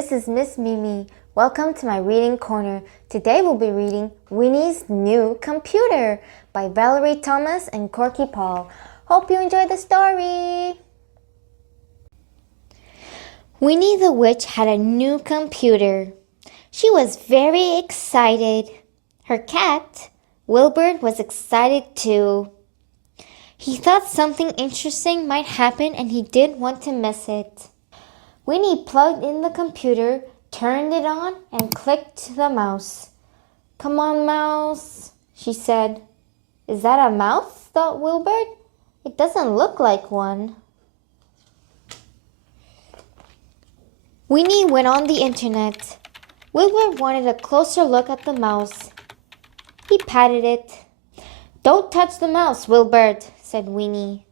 this is Miss Mimi. Welcome to my reading corner. Today we'll be reading Winnie's New Computer by Valerie Thomas and Corky Paul. Hope you enjoy the story. Winnie the Witch had a new computer. She was very excited. Her cat, Wilbur, was excited too. He thought something interesting might happen and he didn't want to miss it. Winnie plugged in the computer, turned it on, and clicked the mouse. "Come on, mouse," she said. "Is that a mouse?" thought Wilbur. "It doesn't look like one." Winnie went on the internet. Wilbur wanted a closer look at the mouse. He patted it. "Don't touch the mouse, Wilbur," said Winnie.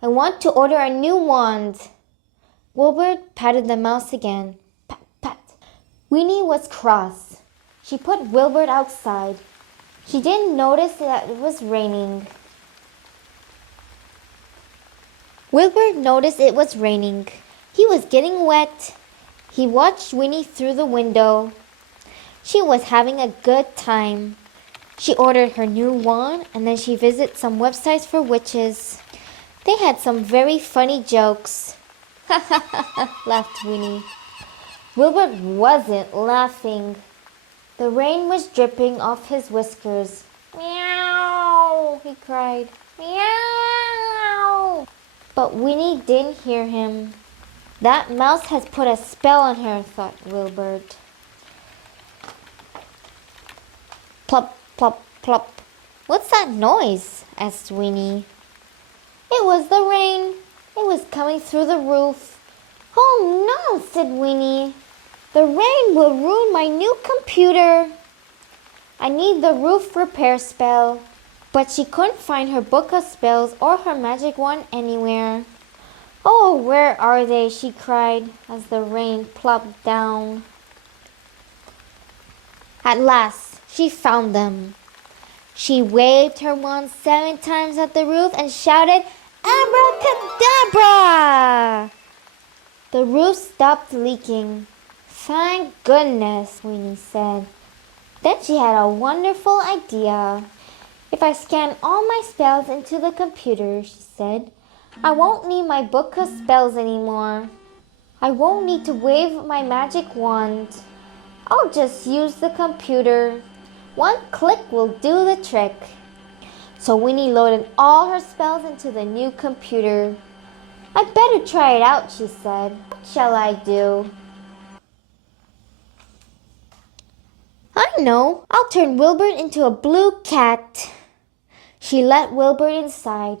"I want to order a new wand." Wilbur patted the mouse again. Pat, pat. Winnie was cross. She put Wilbur outside. She didn't notice that it was raining. Wilbur noticed it was raining. He was getting wet. He watched Winnie through the window. She was having a good time. She ordered her new wand and then she visited some websites for witches. They had some very funny jokes. "Ha ha ha ha," laughed Winnie. Wilbur wasn't laughing. The rain was dripping off his whiskers. "Meow," he cried. "Meow." But Winnie didn't hear him. "That mouse has put a spell on her," thought Wilbur. Plop, plop, plop. "What's that noise?" asked Winnie. It was the rain. It was coming through the roof. "Oh no," said Winnie. "The rain will ruin my new computer. I need the roof repair spell." But she couldn't find her book of spells or her magic wand anywhere. "Oh, where are they?" she cried as the rain plopped down. At last, she found them. She waved her wand 7 times at the roof and shouted, "Abracadabra!" The roof stopped leaking. "Thank goodness," Winnie said. Then she had a wonderful idea. "If I scan all my spells into the computer," she said, "I won't need my book of spells anymore. I won't need to wave my magic wand. I'll just use the computer. One click will do the trick." So Winnie loaded all her spells into the new computer. "I'd better try it out," she said. "What shall I do?" "I know. I'll turn Wilbur into a blue cat." She let Wilbur inside.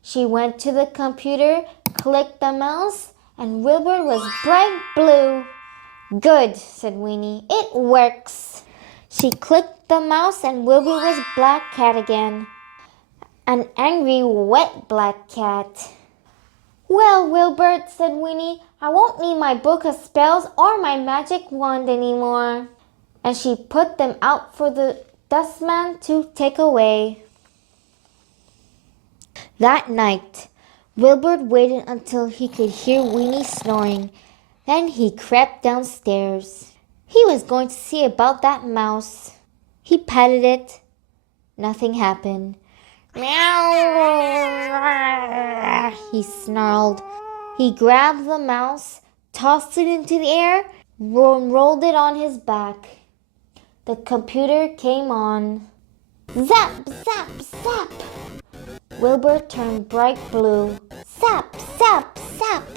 She went to the computer, clicked the mouse, and Wilbur was bright blue. "Good," said Winnie. "It works." She clicked the mouse and Wilbur was black cat again. An angry, wet black cat. "Well, Wilbur," said Winnie, "I won't need my book of spells or my magic wand anymore." And she put them out for the dustman to take away. That night, Wilbur waited until he could hear Winnie snoring. Then he crept downstairs. He was going to see about that mouse. He patted it. Nothing happened. "Meow," he snarled. He grabbed the mouse, tossed it into the air, and rolled it on his back. The computer came on. Zap, zap, zap. Wilbur turned bright blue. Zap, zap, zap.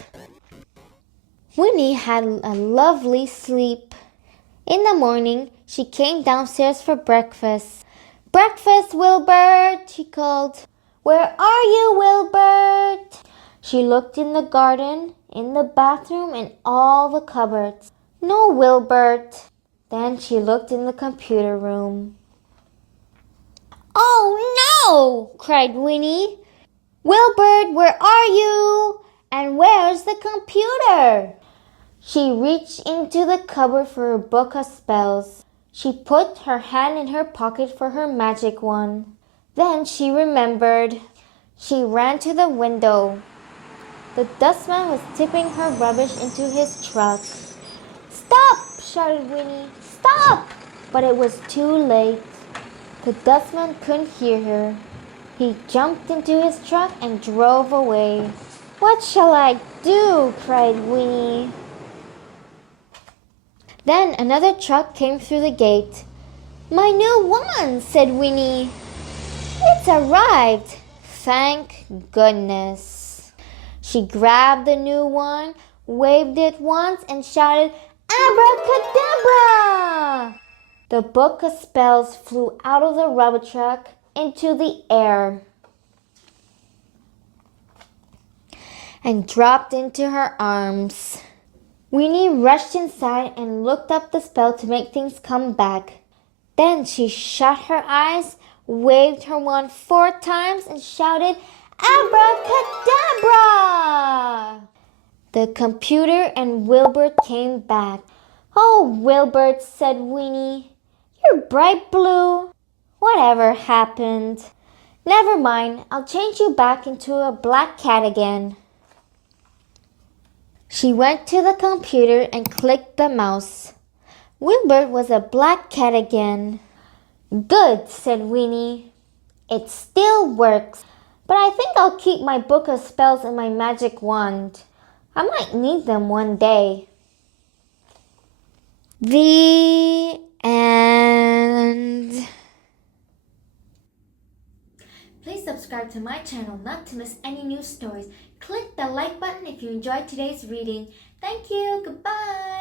Winnie had a lovely sleep. In the morning, she came downstairs for breakfast. "Breakfast, Wilbur," she called. "Where are you, Wilbur?" She looked in the garden, in the bathroom, and all the cupboards. No Wilbur. Then she looked in the computer room. "Oh no!" cried Winnie. "Wilbur, where are you? And where's the computer?" She reached into the cupboard for her book of spells. She put her hand in her pocket for her magic wand. Then she remembered. She ran to the window. The dustman was tipping her rubbish into his truck. Stop! Shouted Winnie. Stop! But it was too late. The dustman couldn't hear her. He jumped into his truck and drove away. What shall I do? Cried Winnie. Then another truck came through the gate. My new one, said Winnie. It's arrived. Thank goodness. She grabbed the new one, waved it once, and shouted, Abracadabra! The book of spells flew out of the rubber truck into the air and dropped into her arms. Winnie rushed inside and looked up the spell to make things come back. Then she shut her eyes, waved her wand 4 times, and shouted, Abracadabra! The computer and Wilbur came back. Oh, Wilbur, said Winnie, you're bright blue. Whatever happened? Never mind, I'll change you back into a black cat again. She went to the computer and clicked the mouse. Wilbur was a black cat again. Good, said Winnie. It still works, but I think I'll keep my book of spells and my magic wand. I might need them one day. The end. Please subscribe to my channel not to miss any new stories. Click the like button if you enjoyed today's reading. Thank you. Goodbye.